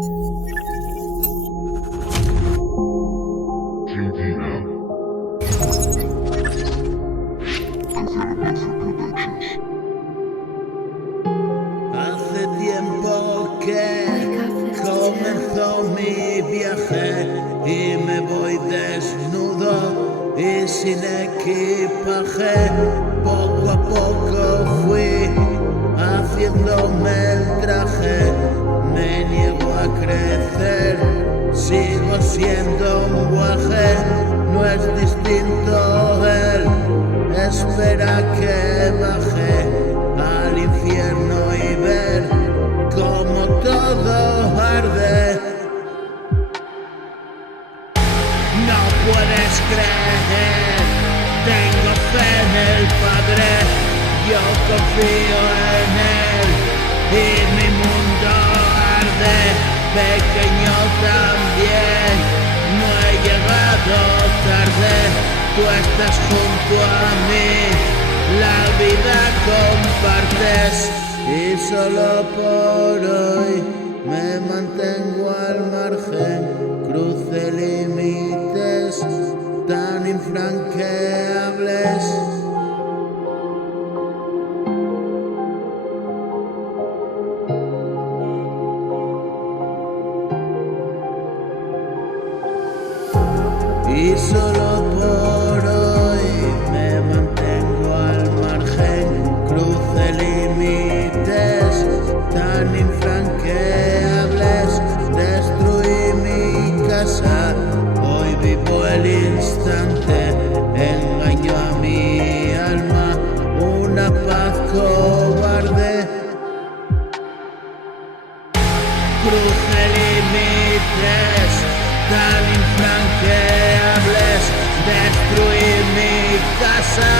Hace tiempo que comenzó mi viaje y me voy desnudo y sin equipaje. Poco a poco fui haciéndome el traje. Me niego a crecer, sigo siendo un guaje. No es distinto él, espera que baje al infierno y ver cómo todo arde. No puedes creer, tengo fe en el Padre, yo confío en él y mi mundo arde. Pequeño también, no he llegado tarde, tú estás junto a mí, la vida compartes y solo por hoy me mantengo al margen. Cruce límites tan infranqueables. Y solo por hoy me mantengo al margen. Cruce límites tan infranqueables. Destruí mi casa, hoy vivo el instante. Engaño a mi alma, una paz cobarde. Cruce límites tan infranqueables, destruí mi casa,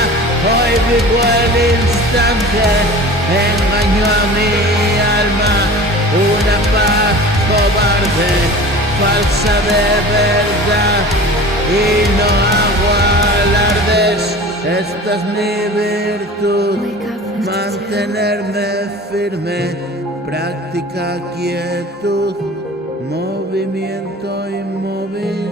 hoy vivo el instante. Engaño a mi alma, una paz cobarde, falsa de verdad y no hago alardes. Esta es mi virtud, mantenerme firme, práctica quietud, movimiento inmóvil.